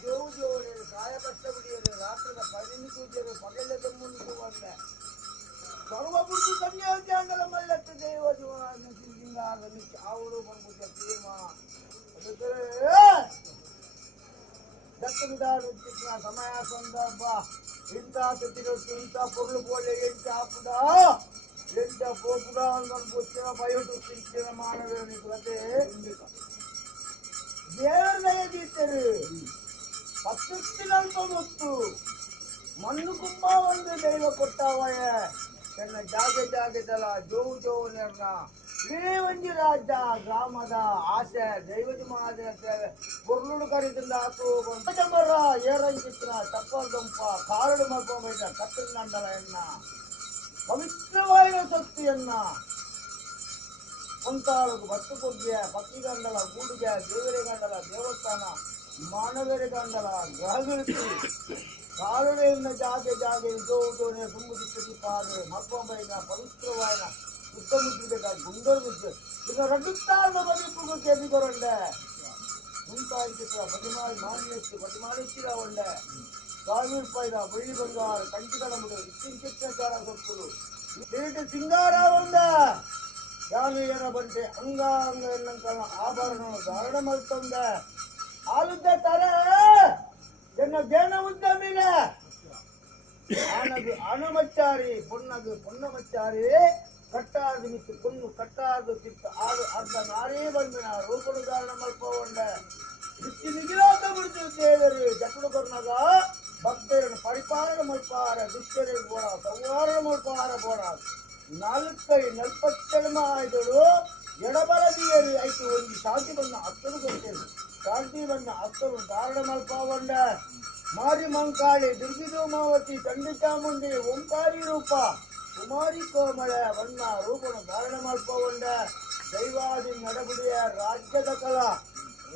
ಜೋಜು ಕಾಯ ಕಷ್ಟ ಬಿಡಿಯರು ರಾತ್ರದ 12 ಪಗಲದ ಮುಂದೆ ಬಂದ ಸರ್ವಬುದ್ಧಿ ಕನ್ಯಾಚಾಂಗಲ ಮಲ್ಲತ್ತ ದೇವ ಸಿಂಗಾರ ಅವರು ಬಂದ್ಬಿಟ್ಟ ತೀರ್ಮ ದತ್ತಮಿದಾರು ಸಮಯ ಸಂದರ್ಭ ಇಂಥ ತಿರುತ್ತು ಇಂಥ ಪೊರ್ಲು ಪೋಲೆ ಎಂಟ ಹಾಪುಡ ಎಂಟ ಪೋಪುಡ ಅನ್ಕೊಂಡ್ಬಿಟ್ಟಿನ ಬಯೋಟು ತಿಂತಿನ ಮಾನವರನಿ ಕತೆ ದೇವರ ದಯದೀತರು ಪತ್ತುತ್ತಿನಲ್ಪ ಮುತ್ತು ಮಣ್ಣು ಕುಂಬ ಒಂದು ದೈವ ಕೊಟ್ಟವಯ ತನ್ನ ಜಾಗದಲ್ಲ ಜೋವು ಜೋವು ನೆರ್ನ ಇಡೀ ಒಂಜಿ ರಾಜ್ಯ ಗ್ರಾಮದ ಆಸೆ ದೈವದ ಮಹಾದೇವ ಬೊರ್ಲುಡು ಕರಿದಿಂದ ಹಾಕು ಮರ ಏರಂಚಿತ್ರ ತಪ್ಪಲ್ದಂಪ ಕಾರಡು ಮಲ್ಕೊಂಬೈದ ಕತ್ತಲ ನಂಡಲ ಎನ್ನ ಪವಿತ್ರವಾದ ಶಕ್ತಿಯನ್ನ ಮುಂತಾಳು ಭಕ್ತು ಕೊಡ್ಗೆ ಪಕ್ಕಿ ಗಂಡಲ ಗೂಡುಗೆ ದೇವರೇ ಗಂಡಲ ದೇವಸ್ಥಾನ ಮಾನವರೇ ಗಂಡಲ ಗ್ರಹಗಿರಿಸಿ ಕಾರಡೆಯಿಂದ ಜಾಗೆ ಜೋನೆ ತುಂಬುದಿಕ್ಕಿ ಪಾದೆ ಮಲ್ಕೊಂಬೈನ ಪವಿತ್ರವಾದ ಉತ್ತಮುದ್ರಿಗ ಗುಂಡೋರ್ಗುಜ್ಜೆ ಇನ್ನು ರಗುತ್ತಾದ ಬದುಕು ಕೆದಿಗೊರಂಡೆ ಮುಂತಾಯಿಸಿತ್ರ ಬದಿಮಾಡಿ ಮಾನ್ಯಷ್ಟು ಬದಿಮಾಡಿಸಿರ ಒಂಡೆ 1000 ರೂಪಾಯಿದ ಬೆಳ್ಳಿ ಬಂಗಾರ ಕಂಚಿಗಳ ಮುಡು ಇಚ್ಚಿಂಚಿಚ್ಚಾರ ಸೊಪ್ಪುರು ಕಿರೀಟ ಸಿಂಗಾರ ಒಂದ ಜಾನುಯನ ಬಂಟೆ ಅಂಗಾಂಗ ಎನ್ನಂಕಲ ಆಭರಣ ಧಾರಣ ಮಲ್ತೊಂದ ಆಲುದ್ದ ತರ ಎನ್ನ ಜೇನ ಉದ್ದಮಿನ ಆನದು ಅಣಮಚ್ಚಾರಿ ಪೊನ್ನಮಚ್ಚಾರಿ ಕಟ್ಟಾದು ಮಿತ್ತು ಪೊನ್ನು ಕಟ್ಟಾದು ತಿತ್ತು ಆಡು ಅರ್ಧ ನಾರೇ ಬಂದಿನ ರೂಪಡು ಧಾರಣ ಮಲ್ಪೊಂಡ ಇಷ್ಟು ನಿಗಿಲಾತ ಬಿಡ್ತೀವಿ ದೇವರು ಜಕ್ಕಡು ಬರ್ನಾಗ ಭಕ್ತರನ್ನು ಪರಿಪಾಲನ ಮಲ್ಪಾರ ದುಷ್ಟರಿಗೆ ಬೋಡ ಸಂವಾರ ಮಲ್ಪಾರ ಬೋಡ 47 ಆಯ್ದಳು ಎಡಬಲದಿಯರು ಆಯ್ತು ಒಂದು ಶಾಂತಿ ಬಣ್ಣ ಹತ್ತರು ಕೊಡ್ತೇನೆ ಶಾಂತಿ ಬಣ್ಣ ಹತ್ತರು ಧಾರಣ ಮಲ್ಪಾವಂಡ ಮಾರಿ ಮಂಕಾಳಿ ದುರ್ಗಿದೋಮಾವತಿ ಚಂಡಿ ಚಾಮುಂಡಿ ಓಂಕಾರಿ ರೂಪ ಕುಮಾರಿ ಕೋಮಳೆ ಬಣ್ಣ ರೂಪನು ಧಾರಣ ಮಲ್ಪವಂಡ ದೈವಾದಿ ನಡಗುಡಿಯ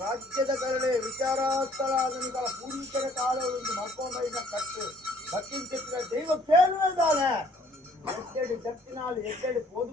ರಾಜ್ಯದ ಕರಳೆ ವಿಚಾರಾಸ್ಥಳ ಅದನ್ನ ಪೂರ್ವಿಕರ ಕಾಲವನ್ನು ಮಲ್ಕೊಂಬೈನ ಕಟ್ಟು ಭಕ್ತಿನ ಚಿತ್ರ ದೈವ ಕೇಳುವುದಾನೆ ಎತ್ತಡಿ ದತ್ತಿನಾಳು ಎತ್ತಡಿ ಪೋದು